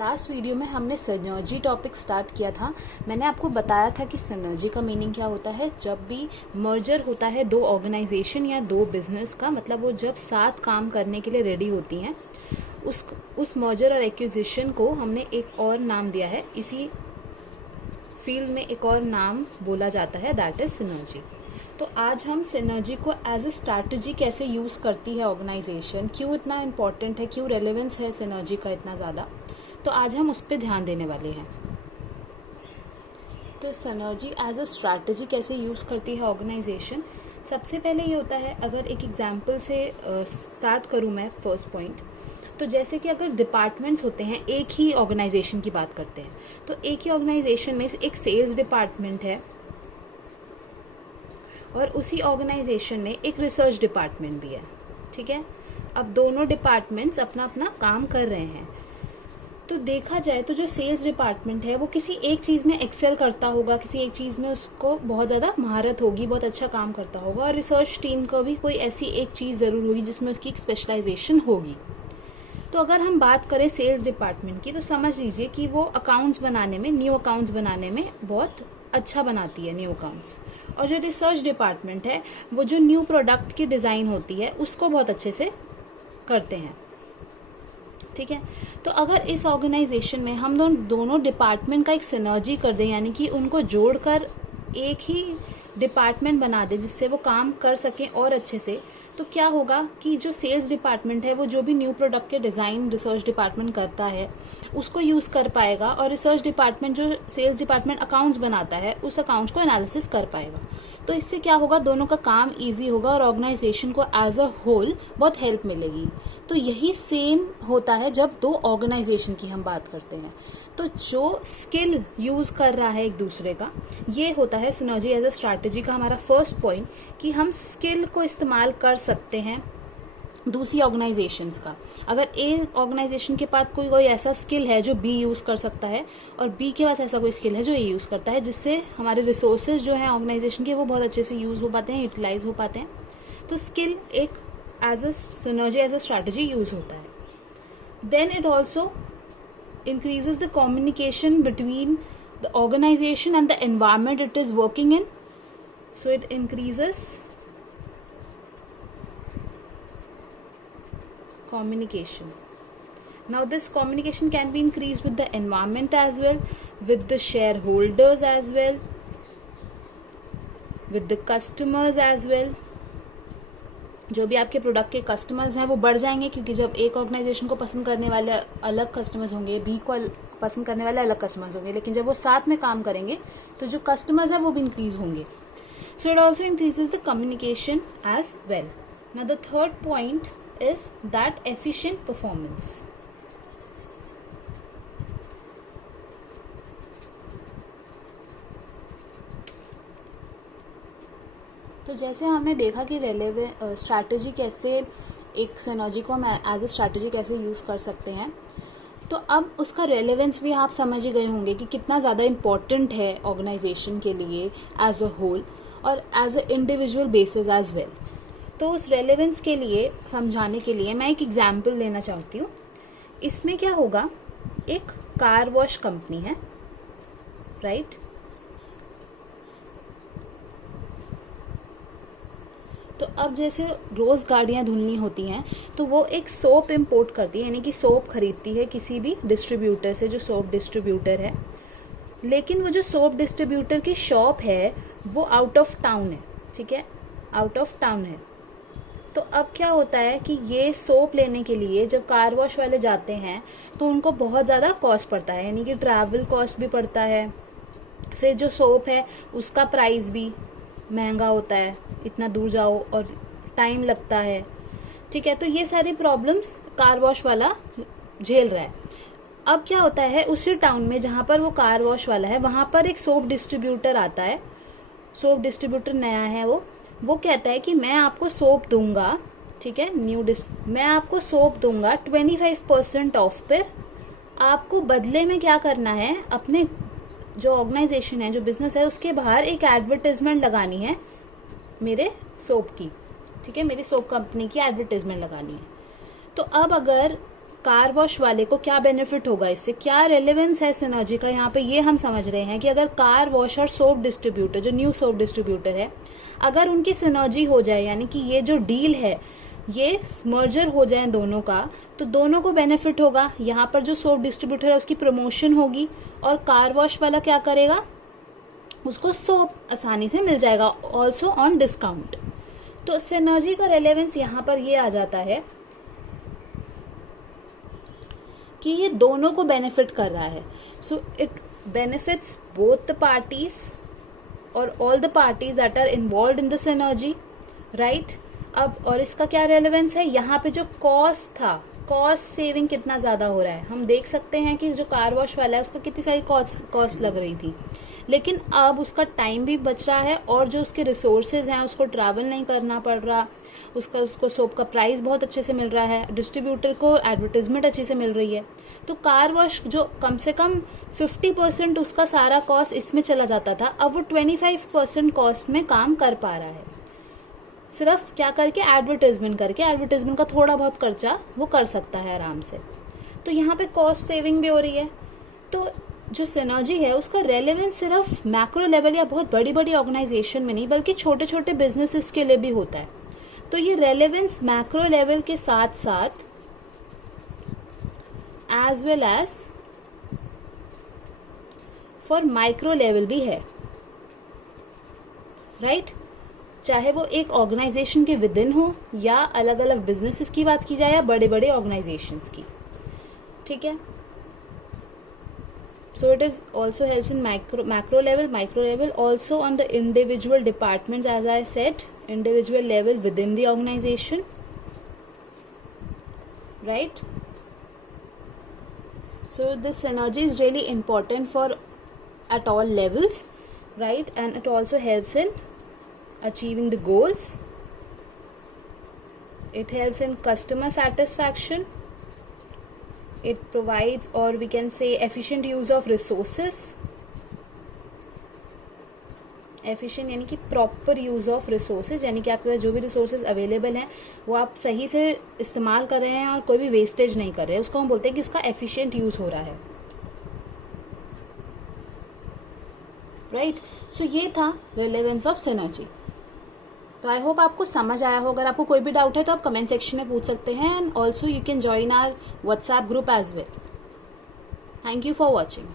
Last video में हमने synergy topic start किया था। मैंने आपको बताया था कि सिनर्जी का मीनिंग क्या होता है। जब भी मर्जर होता है दो ऑर्गेनाइजेशन या दो बिजनेस का, मतलब वो जब साथ काम करने के लिए रेडी होती हैं, उस मर्जर और एक्विजिशन को हमने एक और नाम दिया है। इसी फील्ड में एक और नाम बोला जाता है, दैट इज सिनर्जी। तो आज हम सिनर्जी को एज ए स्ट्रैटेजी कैसे यूज करती है ऑर्गेनाइजेशन, क्यों इतना इम्पोर्टेंट है, क्यों रेलेवेंस है सिनर्जी का इतना ज़्यादा, तो आज हम उस पर ध्यान देने वाले हैं। तो सिनर्जी एज अ स्ट्रैटेजी कैसे यूज़ करती है ऑर्गेनाइजेशन। सबसे पहले ये होता है, अगर एक एग्जांपल से स्टार्ट करूँ मैं फर्स्ट पॉइंट, तो जैसे कि अगर डिपार्टमेंट्स होते हैं, एक ही ऑर्गेनाइजेशन की बात करते हैं, तो एक ही ऑर्गेनाइजेशन में एक सेल्स डिपार्टमेंट है और उसी ऑर्गेनाइजेशन में एक रिसर्च डिपार्टमेंट भी है। ठीक है, अब दोनों डिपार्टमेंट्स अपना अपना काम कर रहे हैं। तो देखा जाए तो जो सेल्स डिपार्टमेंट है वो किसी एक चीज़ में एक्सेल करता होगा, किसी एक चीज़ में उसको बहुत ज़्यादा महारत होगी, बहुत अच्छा काम करता होगा, और रिसर्च टीम को भी कोई ऐसी एक चीज़ ज़रूर होगी जिसमें उसकी एक स्पेशलाइजेशन होगी। तो अगर हम बात करें सेल्स डिपार्टमेंट की, तो समझ लीजिए कि वो अकाउंट्स बनाने में, न्यू अकाउंट्स बनाने में बहुत अच्छा बनाती है, न्यू अकाउंट्स। और जो रिसर्च डिपार्टमेंट है वो जो न्यू प्रोडक्ट की डिज़ाइन होती है उसको बहुत अच्छे से करते हैं। ठीक है, तो अगर इस ऑर्गेनाइजेशन में हम दोनों डिपार्टमेंट का एक सिनर्जी कर दें, यानी कि उनको जोड़कर एक ही डिपार्टमेंट बना दें जिससे वो काम कर सकें और अच्छे से, तो क्या होगा कि जो सेल्स डिपार्टमेंट है वो जो भी न्यू प्रोडक्ट के डिज़ाइन रिसर्च डिपार्टमेंट करता है उसको यूज़ कर पाएगा, और रिसर्च डिपार्टमेंट जो सेल्स डिपार्टमेंट अकाउंट्स बनाता है उस अकाउंट्स को एनालिसिस कर पाएगा। तो इससे क्या होगा, दोनों का काम ईजी होगा और ऑर्गेनाइजेशन को एज अ होल बहुत हेल्प मिलेगी। तो यही सेम होता है जब दो ऑर्गेनाइजेशन की हम बात करते हैं। तो जो स्किल यूज कर रहा है एक दूसरे का, ये होता है सिनर्जी एज अ स्ट्रैटेजी का हमारा फर्स्ट पॉइंट, कि हम स्किल को इस्तेमाल कर सकते हैं दूसरी ऑर्गेनाइजेशंस का। अगर ए ऑर्गेनाइजेशन के पास कोई ऐसा स्किल है जो बी यूज कर सकता है, और बी के पास ऐसा कोई स्किल है जो ए यूज करता है, जिससे हमारे रिसोर्सेज जो है ऑर्गेनाइजेशन के वो बहुत अच्छे से यूज हो पाते हैं, यूटिलाइज हो पाते हैं। तो स्किल एक as a synergy as a strategy use होता है। Then it also increases the communication between the organization and the environment it is working in. So it increases communication. Now this communication can be increased with the environment as well, with the shareholders as well, with the customers as well. जो भी आपके product के customers हैं वो बढ़ जाएंगे, क्योंकि जब एक ऑर्गेनाइजेशन को पसंद करने वाले अलग कस्टमर्स होंगे, बी को पसंद करने वाले अलग कस्टमर्स होंगे, लेकिन जब वो साथ में काम करेंगे तो जो कस्टमर्स हैं वो भी इंक्रीज होंगे। So it also increases the communication as well. Now the third point is that efficient performance. तो जैसे हमने देखा कि स्ट्रैटेजी कैसे, एक सिनर्जी को हम एज ए स्ट्रैटेजी कैसे यूज़ कर सकते हैं, तो अब उसका रेलेवेंस भी आप समझ ही गए होंगे कि कितना ज़्यादा इम्पॉर्टेंट है ऑर्गेनाइजेशन के लिए एज अ होल और as a individual basis as well. तो उस रेलेवेंस के लिए समझाने के लिए मैं एक एग्जाम्पल लेना चाहती हूँ। इसमें क्या होगा, एक कार वॉश कंपनी है, राइट। तो अब जैसे रोज़ गाड़ियाँ धुलनी होती हैं तो वो एक सोप इंपोर्ट करती है, यानी कि सोप खरीदती है किसी भी डिस्ट्रीब्यूटर से, जो सोप डिस्ट्रीब्यूटर है। लेकिन वो जो सोप डिस्ट्रीब्यूटर की शॉप है वो आउट ऑफ टाउन है। ठीक है, आउट ऑफ टाउन है। तो अब क्या होता है कि ये सोप लेने के लिए जब कार वॉश वाले जाते हैं तो उनको बहुत ज़्यादा कॉस्ट पड़ता है, यानी कि ट्रैवल कॉस्ट भी पड़ता है, फिर जो सोप है उसका प्राइस भी महंगा होता है, इतना दूर जाओ और टाइम लगता है। ठीक है, तो ये सारी प्रॉब्लम्स कार वॉश वाला झेल रहा है। अब क्या होता है, उसी टाउन में जहाँ पर वो कार वॉश वाला है वहाँ पर एक सोप डिस्ट्रीब्यूटर आता है। सोप डिस्ट्रीब्यूटर नया है, वो कहता है कि मैं आपको सोप दूंगा, ठीक है, मैं आपको सोप दूंगा 25% ऑफ पर। आपको बदले में क्या करना है, अपने जो ऑर्गेनाइजेशन है, जो बिजनेस है, उसके बाहर एक एडवर्टाइजमेंट लगानी है मेरे सोप की, ठीक है, मेरी सोप कंपनी की एडवर्टाइजमेंट लगानी है। तो अब अगर कार वॉश वाले को क्या बेनिफिट होगा इससे, क्या रेलेवेंस है सिनर्जी का, यहाँ पे ये हम समझ रहे हैं कि अगर कार वॉश और सोप डिस्ट्रीब्यूटर, जो न्यू सोप डिस्ट्रीब्यूटर है, अगर उनकी सिनर्जी हो जाए, यानी कि ये जो डील है ये मर्जर हो जाए दोनों का, तो दोनों को बेनिफिट होगा। यहाँ पर जो सोप डिस्ट्रीब्यूटर है उसकी प्रमोशन होगी और कार वॉश वाला क्या करेगा, उसको सोप आसानी से मिल जाएगा, ऑल्सो ऑन डिस्काउंट। तो सिनर्जी का रेलेवेंस यहाँ पर ये आ जाता है कि ये दोनों को बेनिफिट कर रहा है। So it benefits both the parties और all the parties that are involve in the synergy, right. अब और इसका क्या रेलेवेंस है, यहाँ पे जो कॉस्ट था, कॉस्ट सेविंग कितना ज्यादा हो रहा है, हम देख सकते हैं कि जो कार वॉश वाला है उसको कितनी सारी कॉस्ट लग रही थी, लेकिन अब उसका टाइम भी बच रहा है और जो उसके रिसोर्सेज हैं, उसको ट्रैवल नहीं करना पड़ रहा, उसको सोप का प्राइस बहुत अच्छे से मिल रहा है, डिस्ट्रीब्यूटर को एडवर्टाइजमेंट अच्छी से मिल रही है। तो कार वॉश जो कम से कम 50% उसका सारा कॉस्ट इसमें चला जाता था, अब वो 25% कॉस्ट में काम कर पा रहा है, सिर्फ क्या करके, एडवर्टाइजमेंट करके। एडवर्टाइजमेंट का थोड़ा बहुत खर्चा वो कर सकता है आराम से। तो यहाँ पे कॉस्ट सेविंग भी हो रही है। तो जो सिनर्जी है उसका रेलेवेंस सिर्फ मैक्रो लेवल या बहुत बड़ी बड़ी ऑर्गेनाइजेशन में नहीं, बल्कि छोटे छोटे बिजनेसेस के लिए भी होता है। तो ये रेलेवेंस मैक्रो लेवल के साथ साथ as well as for micro level भी है, राइट। चाहे वो एक ऑर्गेनाइजेशन के विद इन हो या अलग अलग बिजनेसेस की बात की जाए या बड़े बड़े ऑर्गेनाइजेशंस की, ठीक है। So it is also helps in macro level also on the individual departments, as I said, individual level within the organization, right. So this synergy is really important for at all levels, right, and it also helps in achieving the goals. It helps in customer satisfaction. It provides, or we can say, efficient use of resources. Efficient यानी कि proper use of resources, यानी कि आपके पास जो भी resources available हैं वो आप सही से इस्तेमाल कर रहे हैं और कोई भी wastage नहीं कर रहे हैं, उसको हम बोलते हैं कि उसका efficient use हो रहा है, right. So ये था relevance of synergy। तो आई होप आपको समझ आया हो। अगर आपको कोई भी डाउट है तो आप कमेंट सेक्शन में पूछ सकते हैं, and also you can join our WhatsApp group as well. Thank you for watching.